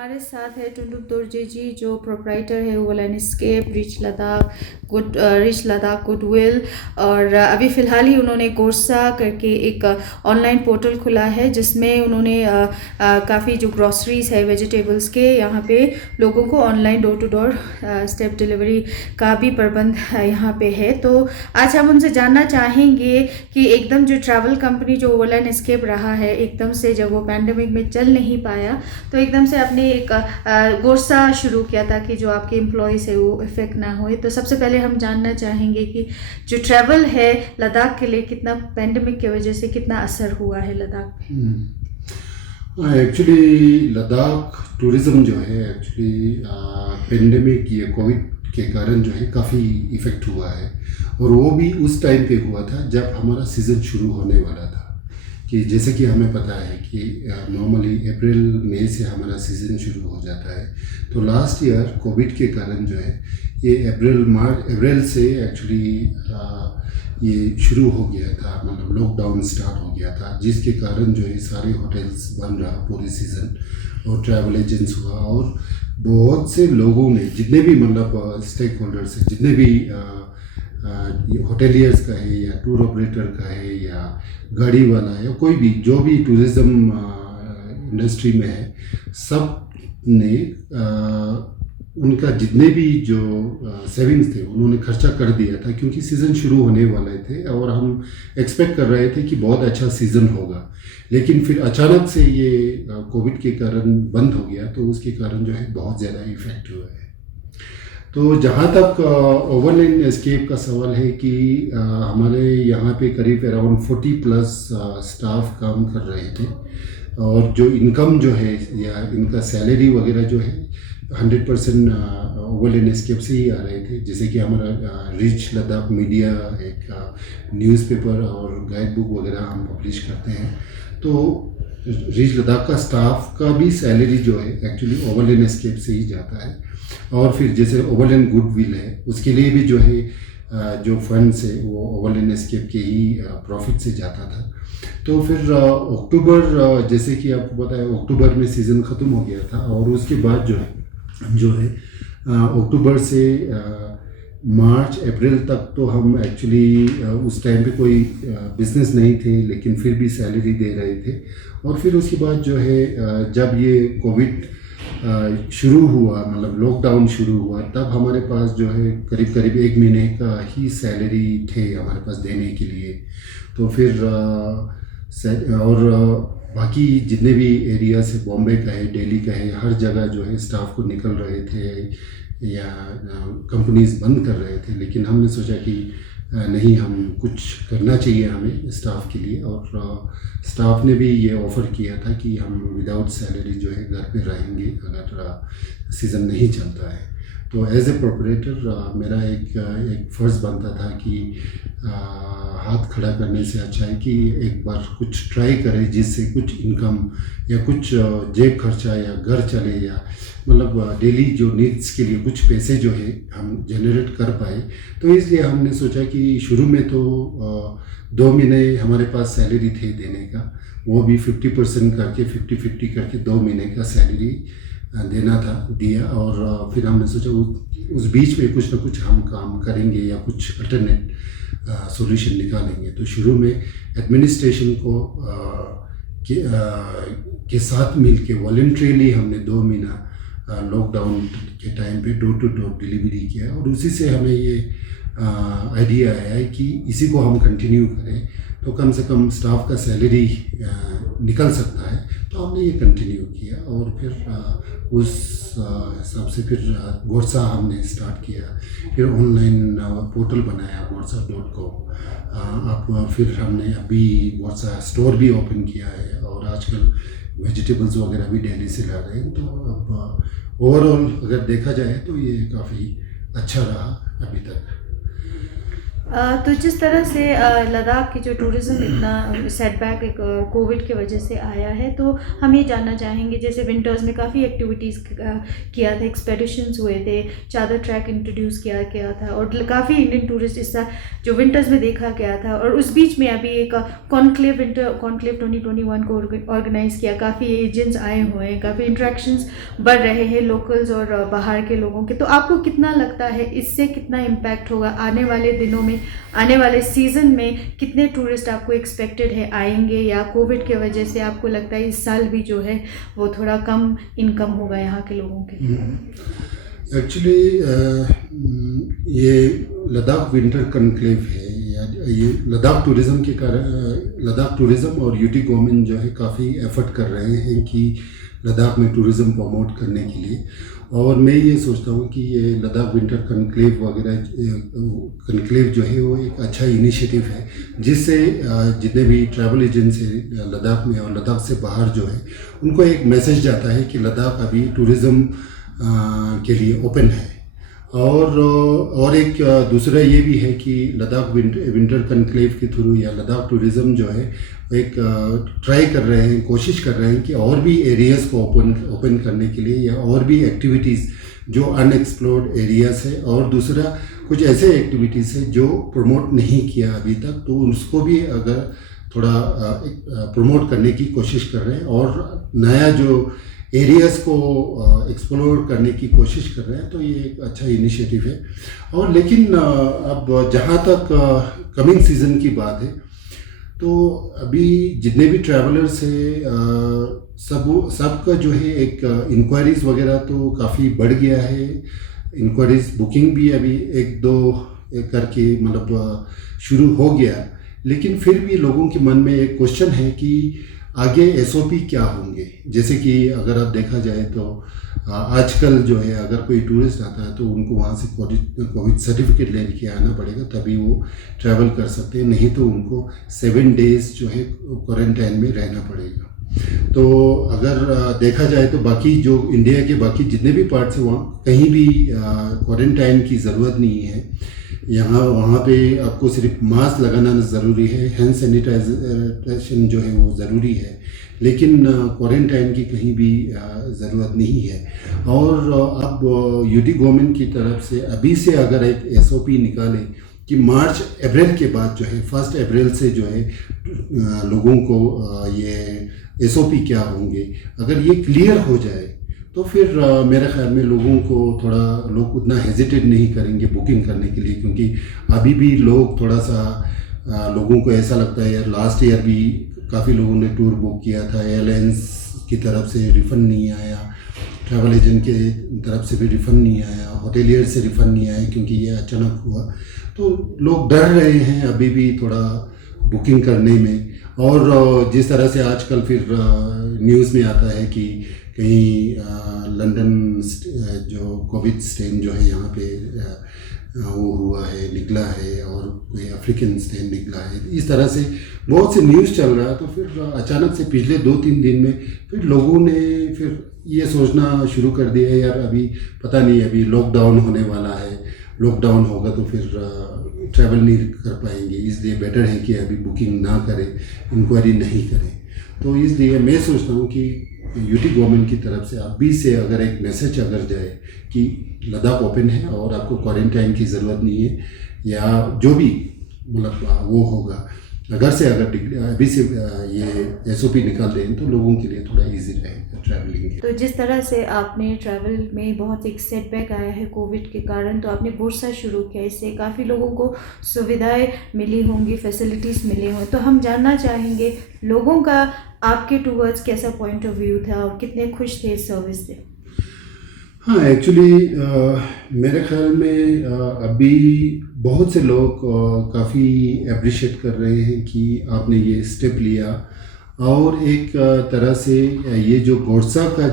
हमारे साथ है टुंडुक दोरजे जी, जो प्रोप्राइटर है वो लैंडस्केप रिच लद्दाख गुडविल। और अभी फ़िलहाल ही उन्होंने गोरसा करके एक ऑनलाइन पोर्टल खुला है, जिसमें उन्होंने काफ़ी जो ग्रॉसरीज़ है वेजिटेबल्स के, यहाँ पे लोगों को online door to door step delivery का भी प्रबंध यहाँ पे है। तो आज हम उनसे जानना चाहेंगे कि एकदम जो ट्रैवल कंपनी जो लैंडस्केप रहा है, एकदम से जब वो पैंडेमिक में चल नहीं पाया तो एकदम से आपने एक गोरसा शुरू किया ताकि जो आपके एम्प्लॉयज़ है वो इफेक्ट ना होए। तो सबसे पहले हम जानना चाहेंगे कि जो ट्रैवल है लद्दाख के लिए कितना पैंडेमिक की वजह से कितना असर हुआ है लद्दाख में। एक्चुअली लद्दाख टूरिज़्म जो है एक्चुअली पेंडेमिक ये कोविड के कारण जो है काफ़ी इफ़ेक्ट हुआ है। और वो भी उस टाइम पे हुआ था जब हमारा सीज़न शुरू होने वाला था। कि जैसे कि हमें पता है कि नॉर्मली अप्रैल मई से हमारा सीज़न शुरू हो जाता है। तो लास्ट ईयर कोविड के कारण जो है ये अप्रैल से एक्चुअली ये शुरू हो गया था, मतलब लॉकडाउन स्टार्ट हो गया था, जिसके कारण जो है सारे होटल्स बंद रहा पूरे सीज़न और ट्रैवल एजेंट्स हुआ। और बहुत से लोगों ने, जितने भी मतलब स्टेक होल्डर्स हैं, जितने भी होटेलियर्स का है या टूर ऑपरेटर का है या गाड़ी वाला है या कोई भी जो भी टूरिज़्म इंडस्ट्री में है, सब ने उनका जितने भी जो सेविंग्स थे उन्होंने खर्चा कर दिया था, क्योंकि सीज़न शुरू होने वाले थे और हम एक्सपेक्ट कर रहे थे कि बहुत अच्छा सीज़न होगा। लेकिन फिर अचानक से ये कोविड के कारण बंद हो गया, तो उसके कारण जो है बहुत ज़्यादा इफ़ेक्ट हुआ है। तो जहाँ तक ओवरलैंड एस्केप का सवाल है कि हमारे यहाँ पे करीब अराउंड 40+ स्टाफ काम कर रहे थे। और जो इनकम जो है या इनका सैलरी वगैरह जो है 100% ओवरलैंड एस्केप से ही आ रहे थे। जैसे कि हमारा रिच लद्दाख मीडिया एक न्यूज़पेपर और गाइड बुक वगैरह हम पब्लिश करते हैं। तो रिच लद्दाख का स्टाफ का भी सैलरी जो है एक्चुअली ओवरलैंड एस्केप से ही जाता है। और फिर जैसे ओवरलैंड गुडविल है, उसके लिए भी जो है जो फंड्स है वो ओवरलैंड एस्केप के ही प्रॉफिट से जाता था। तो फिर अक्टूबर, जैसे कि आपको पता है अक्टूबर में सीज़न ख़त्म हो गया था। और उसके बाद जो है अक्टूबर से मार्च अप्रैल तक तो हम एक्चुअली उस टाइम पे कोई बिज़नेस नहीं थे, लेकिन फिर भी सैलरी दे रहे थे। और फिर उसके बाद जो है जब ये कोविड शुरू हुआ, मतलब लॉकडाउन शुरू हुआ, तब हमारे पास जो है करीब 1 महीने का ही सैलरी थे हमारे पास देने के लिए। तो फिर और बाकी जितने भी एरियाज है, बॉम्बे का है, दिल्ली का है, हर जगह जो है स्टाफ को निकल रहे थे या कंपनीज बंद कर रहे थे। लेकिन हमने सोचा कि नहीं, हम कुछ करना चाहिए हमें स्टाफ के लिए। और स्टाफ ने भी ये ऑफ़र किया था कि हम विदाउट सैलरी जो है घर पे रहेंगे अगर सीज़न नहीं चलता है। तो एज ए प्रोपरेटर मेरा एक फ़र्ज़ बनता था कि हाथ खड़ा करने से अच्छा है कि एक बार कुछ ट्राई करें, जिससे कुछ इनकम या कुछ जेब खर्चा या घर चले या मतलब डेली जो नीड्स के लिए कुछ पैसे जो है हम जनरेट कर पाए। तो इसलिए हमने सोचा कि शुरू में तो 2 महीने हमारे पास सैलरी थे देने का, वो भी 50% करके 50-50 करके 2 महीने का सैलरी देना था, दिया। और फिर हमने सोचा उस बीच में कुछ ना कुछ हम काम करेंगे या कुछ अल्टरनेट सॉल्यूशन निकालेंगे। तो शुरू में एडमिनिस्ट्रेशन को के साथ मिल के वॉलंटरीली हमने 2 महीना लॉकडाउन के टाइम पे डोर टू डोर डिलीवरी किया। और उसी से हमें ये आइडिया आया है कि इसी को हम कंटिन्यू करें तो कम से कम स्टाफ का सैलरी निकल सकता है। तो हमने ये कंटिन्यू किया। और फिर उस हिसाब से फिर गोरसा हमने स्टार्ट किया, फिर ऑनलाइन पोर्टल बनाया gorsa.com। अब फिर हमने अभी गोरसा स्टोर भी ओपन किया है और आजकल वेजिटेबल्स वगैरह भी दिल्ली से ला रहे हैं। तो अब ओवरऑल अगर देखा जाए तो ये काफ़ी अच्छा रहा अभी तक। तो जिस तरह से लद्दाख की जो टूरिज़्म इतना सेटबैक एक कोविड की वजह से आया है, तो हम ये जानना चाहेंगे, जैसे विंटर्स में काफ़ी एक्टिविटीज़ किया था, एक्सपेडिशंस हुए थे, चादर ट्रैक इंट्रोड्यूस किया गया था और काफ़ी इंडियन टूरिस्ट इस जो विंटर्स में देखा गया था। और उस बीच में अभी एक विंटर कॉन्क्लेव 2021 को ऑर्गेनाइज़ किया, काफ़ी एजेंट्स आए हुए हैं, काफ़ी इंट्रैक्शंस बढ़ रहे हैं लोकल्स और बाहर के लोगों के। तो आपको कितना लगता है इससे कितना इम्पैक्ट होगा आने वाले दिनों में, आने वाले सीज़न में कितने टूरिस्ट आपको एक्सपेक्टेड है आएंगे, या कोविड की वजह से आपको लगता है इस साल भी जो है वो थोड़ा कम इनकम होगा यहाँ के लोगों के? एक्चुअली ये लद्दाख विंटर कॉन्क्लेव है, या ये लद्दाख टूरिज़्म के कारण लद्दाख टूरिज़्म और यूटी गवर्नमेंट जो है काफ़ी एफर्ट कर रहे हैं कि लद्दाख में टूरिज़्म प्रमोट करने के लिए। और मैं ये सोचता हूँ कि ये लद्दाख विंटर कॉन्क्लेव वगैरह कॉन्क्लेव जो है वो एक अच्छा इनिशिएटिव है, जिससे जितने भी ट्रैवल एजेंट्स हैं लद्दाख में और लद्दाख से बाहर जो है उनको एक मैसेज जाता है कि लद्दाख अभी टूरिज़्म के लिए ओपन है। और एक दूसरा ये भी है कि लद्दाख विंटर कॉन्क्लेव के थ्रू या लद्दाख टूरिज़्म जो है एक ट्राई कर रहे हैं, कोशिश कर रहे हैं कि और भी एरियाज़ को ओपन करने के लिए, या और भी एक्टिविटीज़ जो अनएक्सप्लोर्ड एरियाज़ है, और दूसरा कुछ ऐसे एक्टिविटीज़ है जो प्रमोट नहीं किया अभी तक, तो उसको भी अगर थोड़ा प्रमोट करने की कोशिश कर रहे हैं और नया जो एरियाज़ को एक्सप्लोर करने की कोशिश कर रहे हैं। तो ये एक अच्छा इनिशिएटिव है। और लेकिन अब जहाँ तक कमिंग सीज़न की बात है, तो अभी जितने भी ट्रैवलर्स हैं सबका जो है एक इंक्वायरीज़ वगैरह तो काफ़ी बढ़ गया है। इंक्वायरीज़ बुकिंग भी अभी एक दो करके मतलब शुरू हो गया, लेकिन फिर भी लोगों के मन में एक क्वेश्चन है कि आगे एसओपी क्या होंगे। जैसे कि अगर आप देखा जाए तो आजकल जो है अगर कोई टूरिस्ट आता है तो उनको वहाँ से कोविड सर्टिफिकेट ले के आना पड़ेगा, तभी वो ट्रैवल कर सकते हैं, नहीं तो उनको 7 डेज़ जो है क्वारंटाइन में रहना पड़ेगा। तो अगर देखा जाए तो बाकी जो इंडिया के बाकी जितने भी पार्ट्स हैं वहाँ कहीं भी क्वारंटाइन की ज़रूरत नहीं है। वहाँ पे आपको सिर्फ मास्क लगाना ज़रूरी है, हैंड सैनिटाइजेशन जो है वो ज़रूरी है, लेकिन क्वारंटाइन की कहीं भी ज़रूरत नहीं है। और अब यूटी गवर्नमेंट की तरफ से अभी से अगर एक एसओपी निकालें कि मार्च अप्रैल के बाद जो है 1 अप्रैल से जो है लोगों को ये एसओपी क्या होंगे, अगर ये क्लियर हो जाए तो फिर मेरे ख्याल में लोग उतना हेजिटेट नहीं करेंगे बुकिंग करने के लिए, क्योंकि अभी भी लोग लोगों को ऐसा लगता है यार लास्ट ईयर भी काफ़ी लोगों ने टूर बुक किया था, एयरलाइंस की तरफ से रिफ़ंड नहीं आया, ट्रैवल एजेंट के तरफ से भी रिफ़ंड नहीं आया, होटेलियर से रिफ़ंड नहीं आया, क्योंकि ये अचानक हुआ। तो लोग डर रहे हैं अभी भी थोड़ा बुकिंग करने में। और जिस तरह से आजकल फिर न्यूज़ में आता है कि कहीं लंदन जो कोविड स्ट्रेन जो है यहाँ पे वो हुआ है, निकला है, और कोई अफ्रीकन स्ट्रेन निकला है, इस तरह से बहुत से न्यूज़ चल रहा है। तो फिर अचानक से पिछले 2-3 दिन में फिर लोगों ने फिर ये सोचना शुरू कर दिया यार अभी पता नहीं, अभी लॉकडाउन होने वाला है, लॉकडाउन होगा तो फिर ट्रैवल नहीं कर पाएंगे, इसलिए बेटर है कि अभी बुकिंग ना करें, इंक्वायरी नहीं करें। तो इसलिए मैं सोचता हूँ कि यूटी गवर्नमेंट की तरफ से अभी से अगर एक मैसेज अगर जाए कि लद्दाख ओपन है और आपको क्वारंटाइन की ज़रूरत नहीं है, या जो भी मतलब वो होगा, अगर अभी से ये एसओपी निकाल दें तो लोगों के लिए थोड़ा इजी रहेगा ट्रैवलिंग। तो जिस तरह से आपने ट्रैवल में बहुत एक सेटबैक आया है कोविड के कारण, तो आपने गुरसा शुरू किया, इससे काफ़ी लोगों को सुविधाएं मिली होंगी, फैसिलिटीज़ मिली हों। तो हम जानना चाहेंगे लोगों का आपके टूवर्ड्स कैसा पॉइंट ऑफ व्यू था और कितने खुश थे इस सर्विस से? हाँ, एक्चुअली मेरे ख्याल में अभी बहुत से लोग काफ़ी अप्रिशिएट कर रहे हैं कि आपने ये स्टेप लिया। और एक तरह से ये जो गुरसा का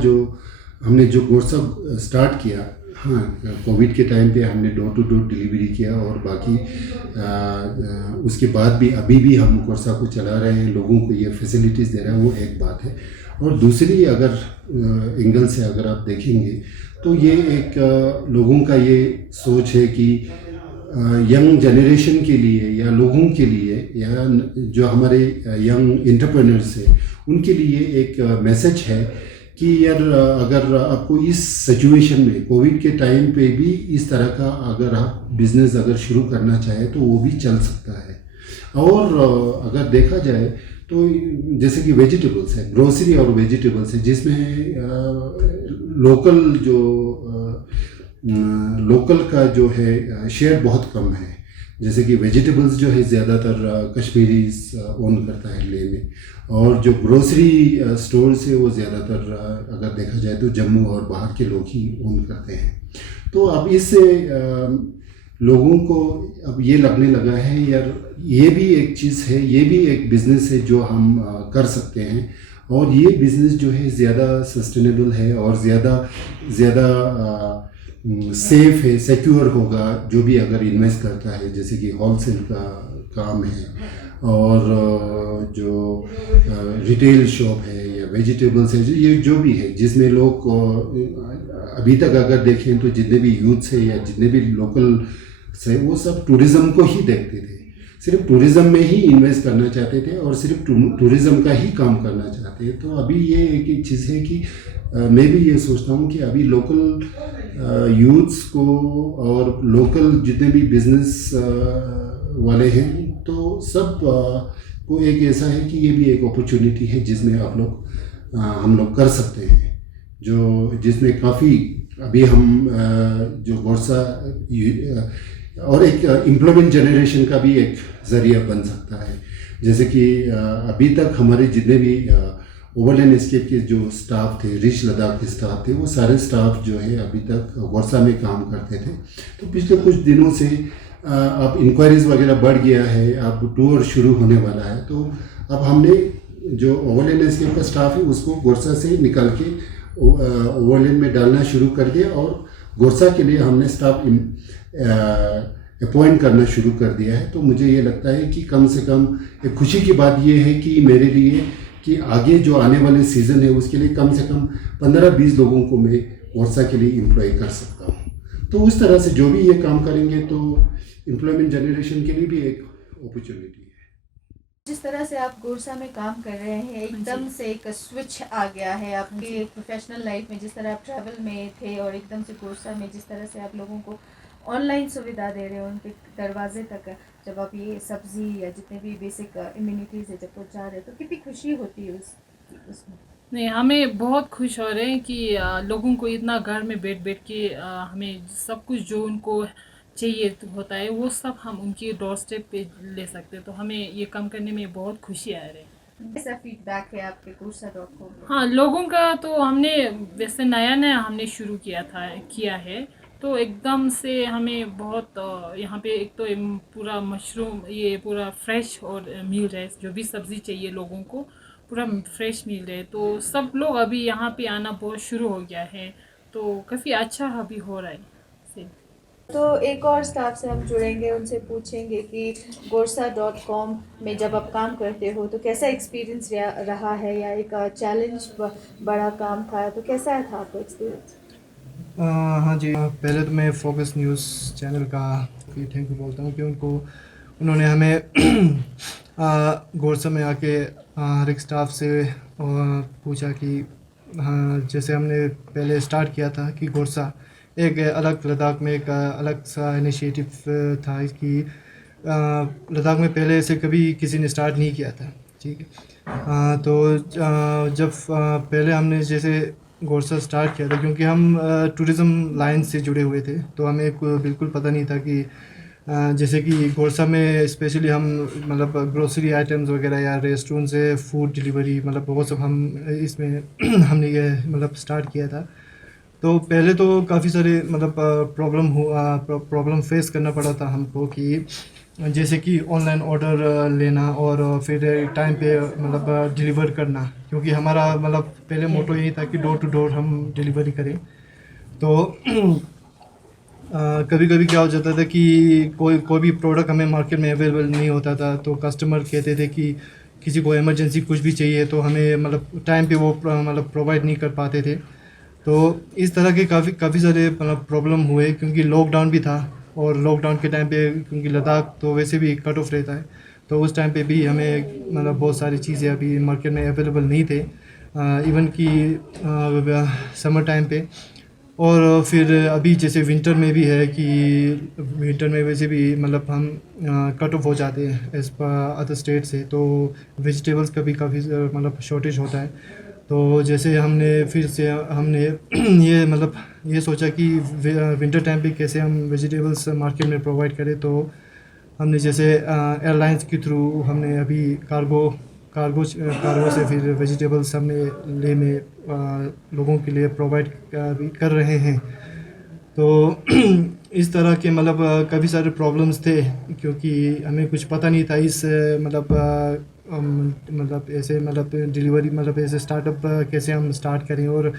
हमने जो गुरसा स्टार्ट किया, हाँ कोविड के टाइम पे हमने डोर टू डोर डिलीवरी किया, और बाकी उसके बाद भी अभी भी हम गुरसा को चला रहे हैं, लोगों को ये फैसिलिटीज़ दे रहे हैं, वो एक बात है। और दूसरी अगर एंगल से अगर आप देखेंगे तो ये एक लोगों का ये सोच है कि यंग जनरेशन के लिए या लोगों के लिए या जो हमारे यंग एंटरप्रेन्योर्स हैं उनके लिए एक मैसेज है कि यार अगर आपको इस सिचुएशन में कोविड के टाइम पे भी इस तरह का अगर आप बिज़नेस अगर शुरू करना चाहें तो वो भी चल सकता है। और अगर देखा जाए तो जैसे कि वेजिटेबल्स है, ग्रोसरी और वेजिटेबल्स है, जिसमें लोकल जो लोकल का जो है शेयर बहुत कम है। जैसे कि वेजिटेबल्स जो है ज़्यादातर कश्मीरी ओन करता है ले में, और जो ग्रोसरी स्टोर्स है वो ज़्यादातर अगर देखा जाए तो जम्मू और बाहर के लोग ही ओन करते हैं। तो अब इससे लोगों को अब ये लगने लगा है यार ये भी एक चीज़ है, ये भी एक बिज़नेस है जो हम कर सकते हैं, और ये बिज़नेस जो है ज़्यादा सस्टेनेबल है और ज़्यादा सेफ है, सिक्योर होगा जो भी अगर इन्वेस्ट करता है। जैसे कि होलसेल का काम है और जो रिटेल शॉप है या वेजिटेबल्स है, ये जो भी है जिसमें लोग अभी तक अगर देखें तो जितने भी यूथ्स है या जितने भी लोकल से वो सब टूरिज़्म को ही देखते थे, सिर्फ टूरिज़्म में ही इन्वेस्ट करना चाहते थे और सिर्फ टूरिज़्म का ही काम करना चाहते हैं। तो अभी ये एक चीज़ है कि मैं भी ये सोचता हूँ कि अभी लोकल यूथ्स को और लोकल जितने भी बिजनेस वाले हैं तो सब को एक ऐसा है कि ये भी एक अपॉर्चुनिटी है जिसमें हम लोग कर सकते हैं, जो जिसमें काफ़ी अभी हम जो गोरसा और एक एम्प्लॉयमेंट जनरेशन का भी एक ज़रिया बन सकता है। जैसे कि अभी तक हमारे जितने भी ओवरलैंड एस्केप के जो स्टाफ थे, रिच लद्दाख के स्टाफ थे, वो सारे स्टाफ जो है अभी तक गोरसा में काम करते थे। तो पिछले कुछ दिनों से अब इंक्वायरीज़ वगैरह बढ़ गया है, अब टूर शुरू होने वाला है। तो अब हमने जो ओवरलैंड एस्केप का स्टाफ है उसको गोरसा से निकाल के ओवरलैंड में डालना शुरू कर दिया और गोरसा के लिए हमने स्टाफ अपॉइंट करना शुरू कर दिया है। तो मुझे ये लगता है कि कम से कम एक खुशी की बात ये है कि मेरे लिए कि आगे जो आने वाले सीज़न है उसके लिए कम से कम 15-20 लोगों को मैं गोरसा के लिए एम्प्लॉय कर सकता हूँ। तो उस तरह से जो भी ये काम करेंगे तो एम्प्लॉयमेंट जनरेशन के लिए भी एक अपॉर्चुनिटी है। जिस तरह से आप गोरसा में काम कर रहे हैं, एकदम से एक स्विच आ गया है आपके प्रोफेशनल लाइफ में। जिस तरह आप ट्रैवल में थे और एकदम से गोरसा में जिस तरह से आप लोगों को ऑनलाइन सुविधा दे रहे हो उनके दरवाजे तक, जब आप ये सब्जी या जितने भी बेसिक इम्यूनिटीज़ है जब पहुँचा रहे हो तो कितनी खुशी होती है उसमें? नहीं, हमें बहुत खुश हो रहे हैं कि लोगों को इतना घर में बैठ बैठ के हमें सब कुछ जो उनको चाहिए होता है वो सब हम उनकी डोर स्टेप पे ले सकते हैं। तो हमें ये काम करने में बहुत खुशी आ रही है। कैसा फीडबैक है आपके गोरसा.com? हाँ, लोगों का तो हमने वैसे नया हमने शुरू किया है तो एकदम से हमें बहुत यहाँ पे एक तो पूरा मशरूम ये पूरा फ्रेश और मिल रहा है, जो भी सब्ज़ी चाहिए लोगों को पूरा फ्रेश मिल रहा है। तो सब लोग अभी यहाँ पे आना बहुत शुरू हो गया है, तो काफ़ी अच्छा अभी हो रहा है। तो एक और स्टाफ से हम जुड़ेंगे, उनसे पूछेंगे कि गोरसा.com में जब आप काम करते हो तो कैसा एक्सपीरियंस रहा है, या एक चैलेंज बड़ा काम था तो कैसा था आपका एक्सपीरियंस? हाँ जी, पहले तो मैं फोकस न्यूज़ चैनल का थैंक यू बोलता हूँ कि उन्होंने हमें गोरसा में आके हर एक स्टाफ से पूछा कि हाँ, जैसे हमने पहले स्टार्ट किया था कि गोरसा एक अलग लद्दाख में एक अलग सा इनिशिएटिव था कि लद्दाख में पहले ऐसे कभी किसी ने स्टार्ट नहीं किया था, ठीक है। तो जब पहले हमने जैसे गोरसा स्टार्ट किया था, क्योंकि हम टूरिज़्म लाइन से जुड़े हुए थे तो हमें बिल्कुल पता नहीं था कि जैसे कि गोरसा में स्पेशली हम मतलब ग्रोसरी आइटम्स वगैरह या रेस्टोरेंट से फूड डिलीवरी मतलब वो सब हम इसमें हमने ये मतलब स्टार्ट किया था। तो पहले तो काफ़ी सारे मतलब प्रॉब्लम फेस करना पड़ा था हमको कि जैसे कि ऑनलाइन ऑर्डर लेना और फिर टाइम पे मतलब डिलीवर करना, क्योंकि हमारा मतलब पहले मोटो यही था कि डोर टू डोर हम डिलीवरी करें। तो कभी कभी क्या हो जाता था कि कोई भी प्रोडक्ट हमें मार्केट में अवेलेबल नहीं होता था, तो कस्टमर कहते थे कि किसी को इमरजेंसी कुछ भी चाहिए तो हमें मतलब टाइम पे वो मतलब प्रोवाइड नहीं कर पाते थे। तो इस तरह के काफ़ी सारे मतलब प्रॉब्लम हुए, क्योंकि लॉकडाउन भी था और लॉकडाउन के टाइम पे क्योंकि लद्दाख तो वैसे भी कट ऑफ रहता है, तो उस टाइम पे भी हमें मतलब बहुत सारी चीज़ें अभी मार्केट में अवेलेबल नहीं थे, इवन कि समर टाइम पे। और फिर अभी जैसे विंटर में भी है कि विंटर में वैसे भी मतलब हम कट ऑफ हो जाते हैं एज़ पर अदर स्टेट से, तो वेजिटेबल्स का भी काफ़ी मतलब शॉर्टेज होता है। तो जैसे हमने फिर से हमने ये मतलब ये सोचा कि विंटर टाइम पे कैसे हम वेजिटेबल्स मार्केट में प्रोवाइड करें, तो हमने जैसे एयरलाइंस के थ्रू हमने अभी कार्गो से फिर वेजिटेबल्स हमने ले में लोगों के लिए प्रोवाइड भी कर रहे हैं। तो इस तरह के मतलब काफ़ी सारे प्रॉब्लम्स थे क्योंकि हमें कुछ पता नहीं था इस मतलब ऐसे मतलब डिलीवरी मतलब ऐसे स्टार्टअप कैसे हम स्टार्ट करें और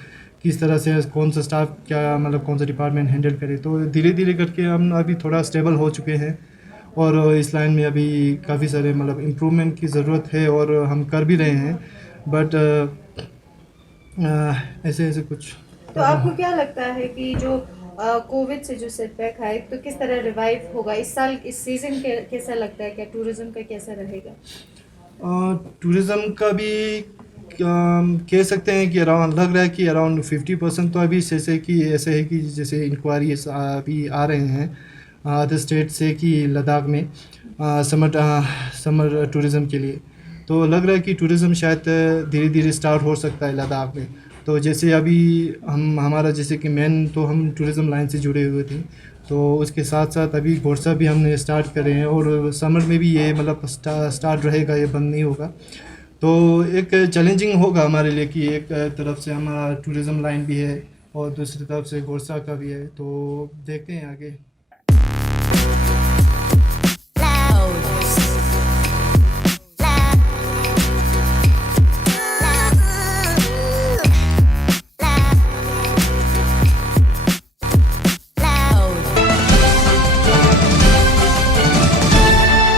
किस तरह से कौन सा स्टाफ क्या मतलब कौन सा डिपार्टमेंट हैंडल करे। तो धीरे धीरे करके हम अभी थोड़ा स्टेबल हो चुके हैं और इस लाइन में अभी काफ़ी सारे मतलब इम्प्रूवमेंट की ज़रूरत है और हम कर भी रहे हैं, बट ऐसे ऐसे कुछ। तो आपको क्या लगता है कि जो कोविड से जो सेटबैक है तो किस तरह रिवाइव होगा इस साल, इस सीजन के कैसा लगता है, क्या टूरिज्म का कैसा रहेगा? टूरिज़्म का भी कह सकते हैं कि अराउंड लग रहा है कि अराउंड 50% तो अभी जैसे कि ऐसे है कि जैसे इंक्वायरीज अभी आ रहे हैं अदर स्टेट से कि लद्दाख में समर टूरिज़्म के लिए। तो लग रहा है कि टूरिज़्म शायद धीरे धीरे स्टार्ट हो सकता है लद्दाख में। तो जैसे अभी हमारा जैसे कि मेन तो हम टूरिज़्म लाइन से जुड़े हुए थे, तो उसके साथ साथ अभी घोड़सा भी हमने स्टार्ट करे हैं और समर में भी ये मतलब स्टार्ट रहेगा, ये बंद नहीं होगा। तो एक चैलेंजिंग होगा हमारे लिए कि एक तरफ से हमारा टूरिज़्म लाइन भी है और दूसरी तरफ से घोड़सा का भी है, तो देखते हैं आगे।